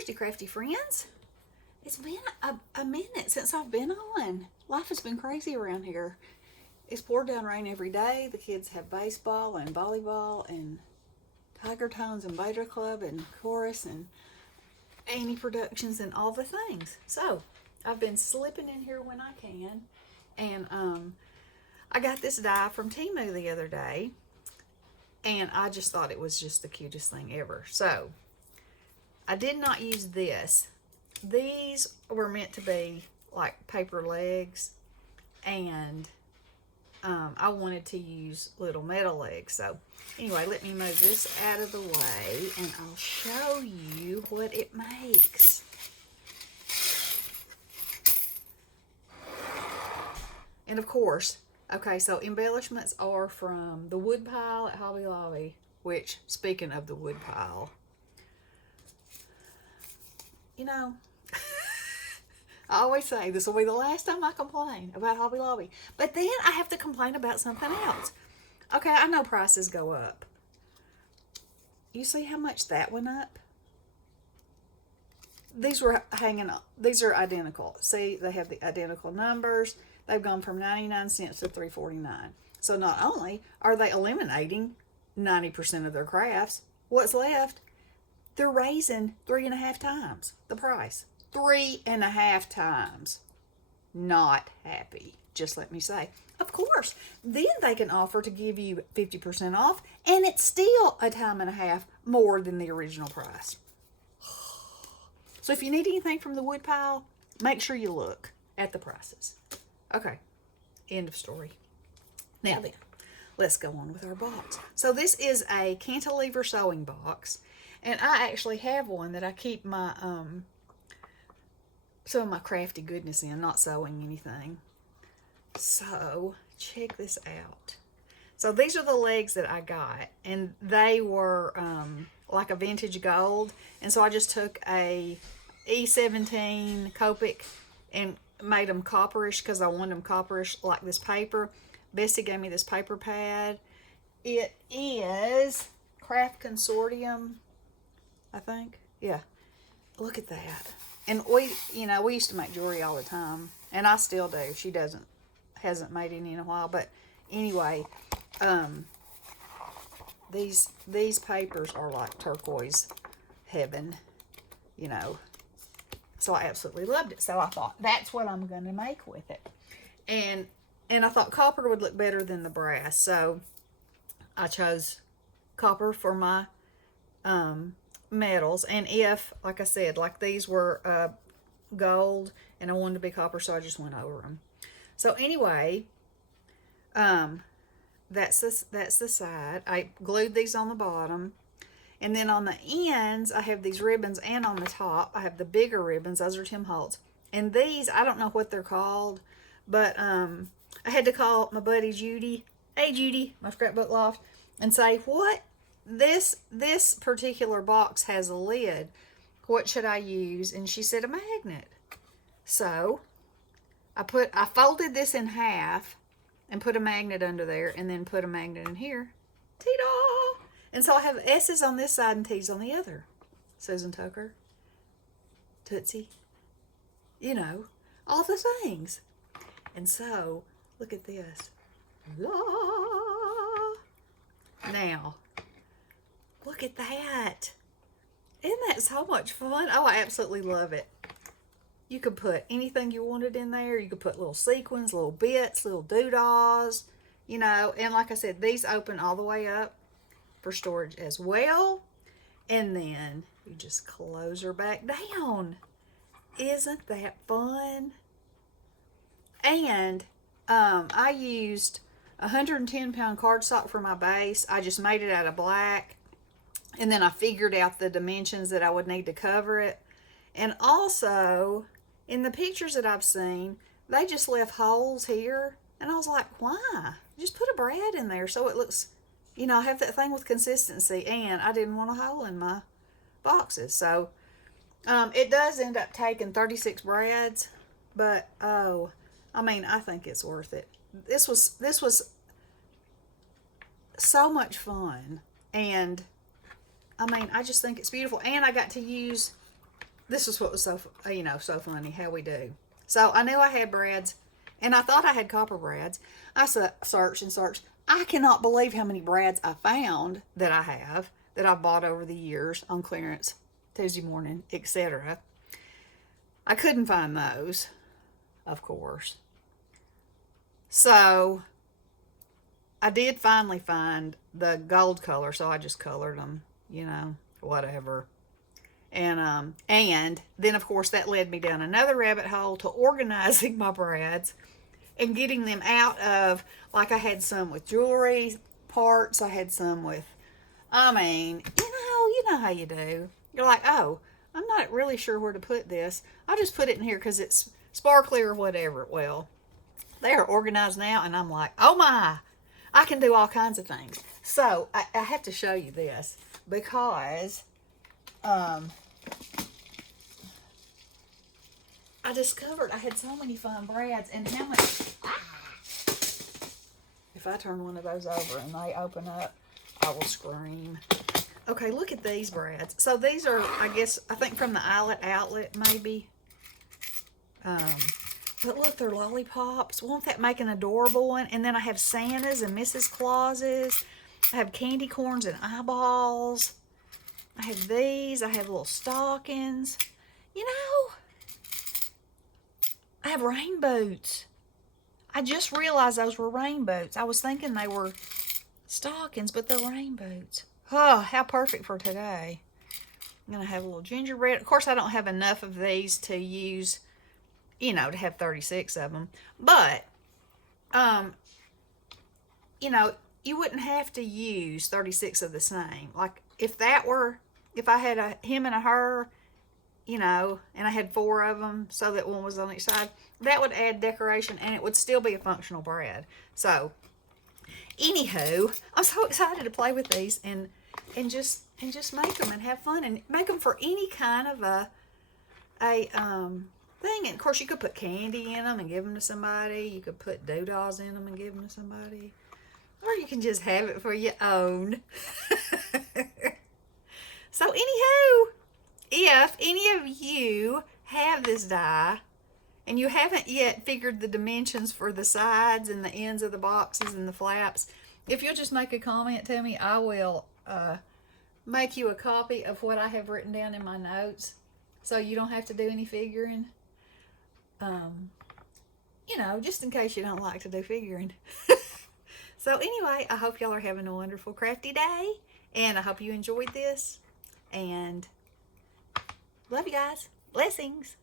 Thursday, Crafty Friends. It's been a minute since I've been on. Life has been crazy around here. It's poured down rain every day. The kids have baseball and volleyball and Tiger Tones and Vader Club and chorus and Annie Productions and all the things. So I've been slipping in here when I can. And I got this die from Temu the other day. And I just thought it was just the cutest thing ever. So I did not use this. These were meant to be like paper legs, and I wanted to use little metal legs. So anyway, let me move this out of the way and I'll show you what it makes. And of course, okay, so embellishments are from the wood pile at Hobby Lobby, which, speaking of the wood pile, you know, I always say this will be the last time I complain about Hobby Lobby. But then I have to complain about something else. Okay, I know prices go up. You see how much that went up? These were hanging up. These are identical. See, they have the identical numbers. They've gone from 99 cents to $3.49. So not only are they eliminating 90% of their crafts, what's left? They're raising 3.5 times the price. 3.5 times. Not happy, just let me say. Of course, then they can offer to give you 50% off, and it's still a time and a half more than the original price. So if you need anything from the wood pile, make sure you look at the prices. Okay, end of story. Now then, let's go on with our box. So this is a cantilever sewing box, and I actually have one that I keep my some of my crafty goodness in, not sewing anything. So check this out. So these are the legs that I got, and they were like a vintage gold, and so I just took a E17 Copic and made them copperish because I wanted them copperish like this paper. Bessie gave me this paper pad. It is Craft Consortium, I think. Yeah, look at that. And we used to make jewelry all the time, and I still do. She hasn't made any in a while, but anyway, these papers are like turquoise heaven, you know. So I absolutely loved it. So I thought that's what I'm going to make with it, and I thought copper would look better than the brass, so I chose copper for my metals. And if, like I said, like these were gold and I wanted to be copper, so I just went over them. So anyway, that's the side. I glued these on the bottom, and then on the ends I have these ribbons, and on the top I have the bigger ribbons. Those are Tim Holtz, and these I don't know what they're called, but I had to call my buddy Judy, hey Judy, my scrapbook loft, and say, what? This particular box has a lid. What should I use? And she said a magnet. So I folded this in half and put a magnet under there, and then put a magnet in here. Tee-daw! And so I have S's on this side and T's on the other. Susan Tucker, Tootsie, you know, all the things. And so look at this. La! Now, look at that. Isn't that so much fun? Oh, I absolutely love it. You could put anything you wanted in there. You could put little sequins, little bits, little doodas, you know. And like I said, these open all the way up for storage as well. And then you just close her back down. Isn't that fun? And I used 110-pound cardstock for my base. I just made it out of black. And then I figured out the dimensions that I would need to cover it. And also, in the pictures that I've seen, they just left holes here. And I was like, why? Just put a brad in there so it looks, you know, I have that thing with consistency. And I didn't want a hole in my boxes. So, it does end up taking 36 brads. But, oh, I mean, I think it's worth it. This was so much fun. And I mean, I just think it's beautiful. And I got to use this is what was so, so funny how we do. So I knew I had brads, and I thought I had copper brads. I searched and searched. I cannot believe how many brads I found that I have, that I've bought over the years on clearance, Tuesday morning, etc. I couldn't find those, of course. So I did finally find the gold color, so I just colored them, whatever. And then, of course, that led me down another rabbit hole to organizing my brads and getting them out of, like I had some with jewelry parts. I had some with, you know how you do. You're like, oh, I'm not really sure where to put this. I'll just put it in here because it's sparkly or whatever. Well, they are organized now, and I'm like, oh my, I can do all kinds of things. So I have to show you this because I discovered I had so many fun brads, and how much, if I turn one of those over and they open up, I will scream. Okay, look at these brads. So these are, I think from the outlet maybe. But look, they're lollipops. Won't that make an adorable one? And then I have Santas and Mrs. Clauses. I have candy corns and eyeballs. I have these. I have little stockings. I have rain boots. I just realized those were rain boots. I was thinking they were stockings, but they're rain boots. Oh, how perfect for today. I'm going to have a little gingerbread. Of course, I don't have enough of these to use, to have 36 of them. But, you wouldn't have to use 36 of the same. Like, if I had a him and a her, and I had 4 of them so that one was on each side, that would add decoration, and it would still be a functional brad. So, anywho, I'm so excited to play with these and just make them and have fun and make them for any kind of a thing. And of course, you could put candy in them and give them to somebody. You could put Doodas in them and give them to somebody, or you can just have it for your own. So, anywho, if any of you have this die and you haven't yet figured the dimensions for the sides and the ends of the boxes and the flaps, if you'll just make a comment to me, I will make you a copy of what I have written down in my notes, so you don't have to do any figuring. Just in case you don't like to do figuring. So anyway, I hope y'all are having a wonderful crafty day, and I hope you enjoyed this, and love you guys. Blessings.